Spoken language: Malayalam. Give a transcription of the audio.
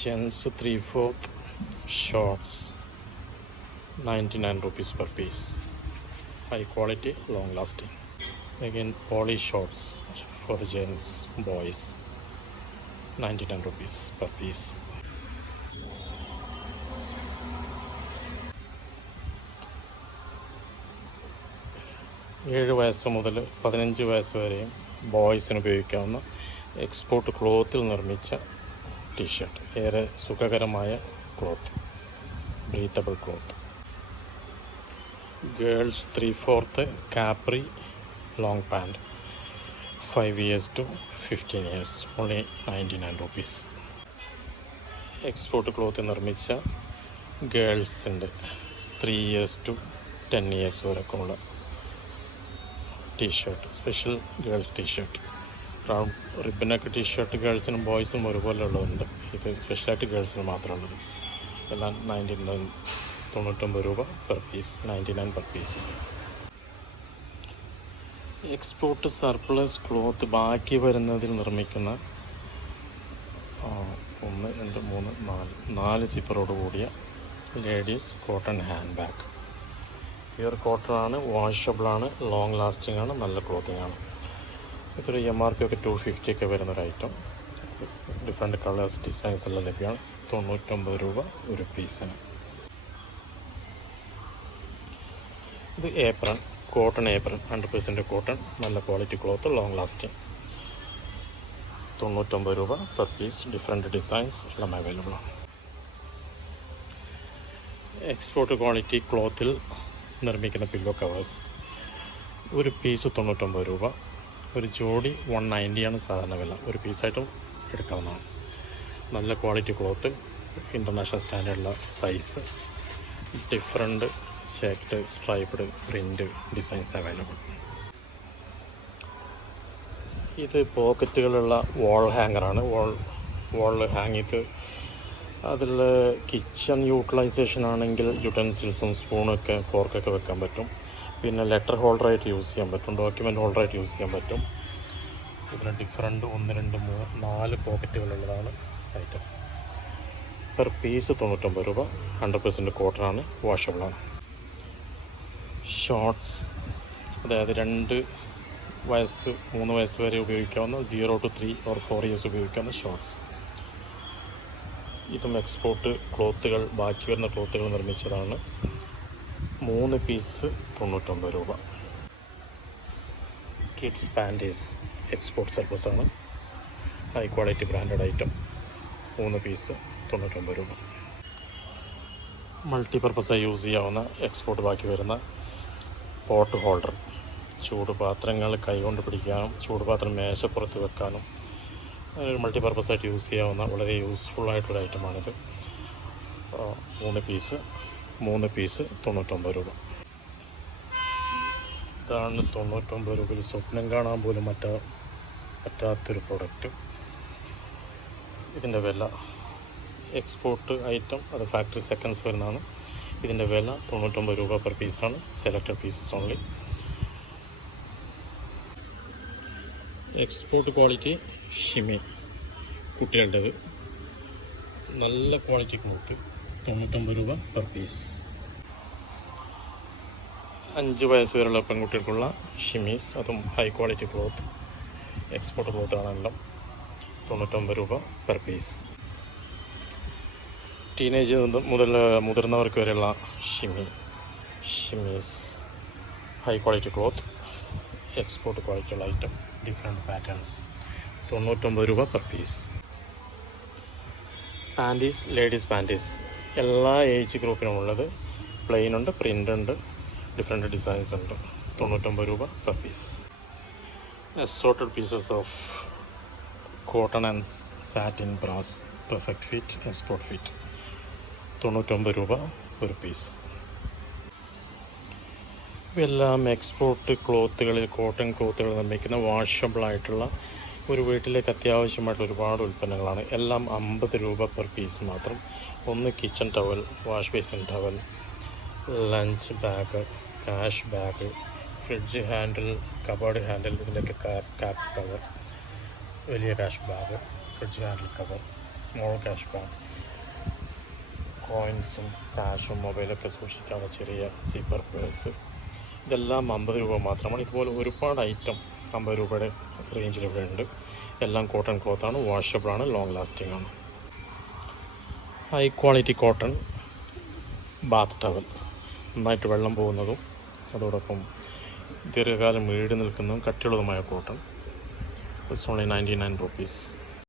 Gents 3/4 shorts, 99 rupees per piece. High quality, long lasting. Again, poly shorts for the gents, boys, 99 rupees per piece. ഏഴ് വയസ്സ് മുതൽ 15 വയസ്സ് വരെയും ബോയ്സിന് ഉപയോഗിക്കാവുന്ന എക്സ്പോർട്ട് ക്ലോത്തിൽ നിർമ്മിച്ച ടീഷർട്ട്. ഏറെ സുഖകരമായ cloth, breathable cloth. Girls 3/4 capri long pant, 5 years to 15 years, only 99 rupees. Export cloth നിർമ്മിച്ച ഗേൾസിൻ്റെ 3 years to 10 years വരെയൊക്കെ ഉള്ള t-shirt, special girls t-shirt. Round റിബനൊക്കെ ടീഷർട്ട് ഗേൾസിനും ബോയ്സിനും ഒരുപോലെ ഉള്ളതുണ്ട്. ഇത് സ്പെഷ്യലായിട്ട് ഗേൾസിന് മാത്രമുള്ളത്. എല്ലാം 99 രൂപ per piece, 99 per piece. Export surplus cloth ബാക്കി വരുന്നതിൽ നിർമ്മിക്കുന്ന 1 2 3 4 സിപ്പറോട് കൂടിയ ladies cotton hand bag. Pure cotton ആണ്, വാഷബിളാണ്, ലോങ് ലാസ്റ്റിംഗ് ആണ്, നല്ല ക്ലോത്തിങ് ആണ്. ഇതൊരു MRP ഒക്കെ 250 ഒക്കെ വരുന്നൊരു ഐറ്റം. ഡിഫറെൻറ്റ് കളേഴ്സ്, ഡിസൈൻസ് എല്ലാം ലഭ്യമാണ്. 99 രൂപ ഒരു പീസിന്. ഇത് ഏപ്രൺ, കോട്ടൺ ഏപ്രൺ, 100% കോട്ടൺ, നല്ല ക്വാളിറ്റി ക്ലോത്ത്, ലോങ് ലാസ്റ്റിംഗ്. 99 രൂപ പെർ പീസ്. ഡിഫറെൻറ്റ് ഡിസൈൻസ് എല്ലാം അവൈലബിൾ ആണ്. എക്സ്പോർട്ട് ക്വാളിറ്റി ക്ലോത്തിൽ നിർമ്മിക്കുന്ന പില്ലോ കവേഴ്സ്, ഒരു പീസ് 99 രൂപ. ഒരു ജോഡി 190 ആണ് സാധാരണ വില. ഒരു പീസായിട്ടും എടുക്കാവുന്നതാണ്. നല്ല ക്വാളിറ്റി ക്ലോത്ത്, ഇൻ്റർനാഷണൽ സ്റ്റാൻഡേർഡുള്ള size, different shaped, striped, print designs available. ഇത് പോക്കറ്റുകളുള്ള വാൾ ഹാങ്ങറാണ്. വാൾ ഹാങ് ചെയ്ത് അതിൽ കിച്ചൺ യൂട്ടിലൈസേഷൻ ആണെങ്കിൽ യുട്ടൻസിൽസും സ്പൂണൊക്കെ ഫോർക്കൊക്കെ വെക്കാൻ പറ്റും. പിന്നെ ലെറ്റർ ഹോൾഡറായിട്ട് യൂസ് ചെയ്യാൻ പറ്റും, ഡോക്യുമെൻ്റ് ഹോൾഡറായിട്ട് യൂസ് ചെയ്യാൻ പറ്റും. ഇതിന് ഡിഫറെൻറ്റ് 1 2 3 4 പോക്കറ്റുകളുള്ളതാണ് ഐറ്റം. പെർ പീസ് 99 രൂപ. 100% കോട്ടണാണ്, വാഷബിളാണ്. ഷോർട്സ്, അതായത് 2 വയസ്സ് 3 വയസ്സ് വരെ ഉപയോഗിക്കാവുന്ന, 0 to 3 or 4 years ഉപയോഗിക്കാവുന്ന ഷോർട്സ്. ഇതും എക്സ്പോർട്ട് ക്ലോത്തുകൾ, ബാക്കി വരുന്ന ക്ലോത്തുകൾ നിർമ്മിച്ചതാണ്. 3 പീസ് 99 രൂപ. കിഡ്സ് പാൻറ്റീസ് എക്സ്പോർട്ട് സർപ്ലസ് ആണ്, high quality branded item. 3 piece 99 രൂപ. മൾട്ടിപർപ്പസായി യൂസ് ചെയ്യാവുന്ന എക്സ്പോർട്ട് ബാക്കി വരുന്ന പോട്ട് ഹോൾഡർ, ചൂടുപാത്രങ്ങൾ കൈകൊണ്ട് പിടിക്കാനും ചൂടുപാത്രം മേശപ്പുറത്ത് വെക്കാനും ഒരു മൾട്ടിപർപ്പസായിട്ട് യൂസ് ചെയ്യാവുന്ന വളരെ യൂസ്ഫുള്ളായിട്ടുള്ള ഐറ്റമാണിത്. 3 പീസ് 99 രൂപ. ഇതാണ് 99 രൂപയിൽ സ്വപ്നം കാണാൻ പോലും പറ്റാത്തൊരു പ്രൊഡക്റ്റ്. ഇതിൻ്റെ വില, എക്സ്പോർട്ട് ഐറ്റം, അത് ഫാക്ടറി സെക്കൻഡ്സ് വരുന്നതാണ്. ഇതിൻ്റെ വില 99 രൂപ പെർ പീസാണ്. Selected pieces only. Export quality ഷിമി കുട്ടികളുടേത്, നല്ല ക്വാളിറ്റി ക്ലോത്ത്, 99 രൂപ പെർ പീസ്. 5 വയസ്സ് വരെയുള്ള പെൺകുട്ടികൾക്കുള്ള ഷിമീസ്, അതും ഹൈ ക്വാളിറ്റി ക്ലോത്ത്, എക്സ്പോർട്ട് ക്ലോത്താണെല്ലാം. 99 രൂപ പെർ പീസ്. ടീനേജ് മുതൽ മുതിർന്നവർക്ക് വരെയുള്ള chemise, high quality cloth, export ക്വാളിറ്റിയുള്ള ഐറ്റം, ഡിഫറെൻറ്റ് പാറ്റേൺസ്, 99 രൂപ per piece. Panties, ladies panties, എല്ലാ ഏജ് ഗ്രൂപ്പിനും ഉള്ളത്. പ്ലെയിൻ ഉണ്ട്, പ്രിൻ്റ് ഉണ്ട്, ഡിഫറെൻറ്റ് ഡിസൈൻസ് ഉണ്ട്. 99 രൂപ per piece. Assorted pieces of cotton and satin bras, perfect fit, export fit, 99 രൂപ ഒരു പീസ്. ഇവയെല്ലാം എക്സ്പോർട്ട് ക്ലോത്തുകളിൽ, കോട്ടൺ ക്ലോത്തുകൾ നിർമ്മിക്കുന്ന വാഷബിളായിട്ടുള്ള ഒരു വീട്ടിലേക്ക് അത്യാവശ്യമായിട്ടുള്ള ഒരുപാട് ഉൽപ്പന്നങ്ങളാണ്. എല്ലാം 50 രൂപ പെർ പീസ് മാത്രം. ഒന്ന് kitchen towel, wash basin towel, lunch bag, cash bag, fridge handle, cupboard handle, ഇതിൻ്റെയൊക്കെ കാപ്പ് കവർ, വലിയ cash bag, fridge handle cover, small cash bag, കോയിൻസും കാഷും മൊബൈലൊക്കെ സൂക്ഷിക്കാനുള്ള ചെറിയ സിപ്പർ പേഴ്സ്, ഇതെല്ലാം 50 രൂപ മാത്രമാണ്. ഇതുപോലെ ഒരുപാട് ഐറ്റം 50 രൂപയുടെ റേഞ്ചിൽ ഇവിടെ ഉണ്ട്. എല്ലാം കോട്ടൺ ക്ലോത്താണ്, വാഷബിളാണ്, ലോങ് ലാസ്റ്റിംഗ് ആണ്. High quality cotton bath towel, നന്നായിട്ട് വെള്ളം പോകുന്നതും അതോടൊപ്പം ദീർഘകാലം ഈട് നിൽക്കുന്നതും കട്ടിയുള്ളതുമായ കോട്ടൺ. It's only 99 rupees.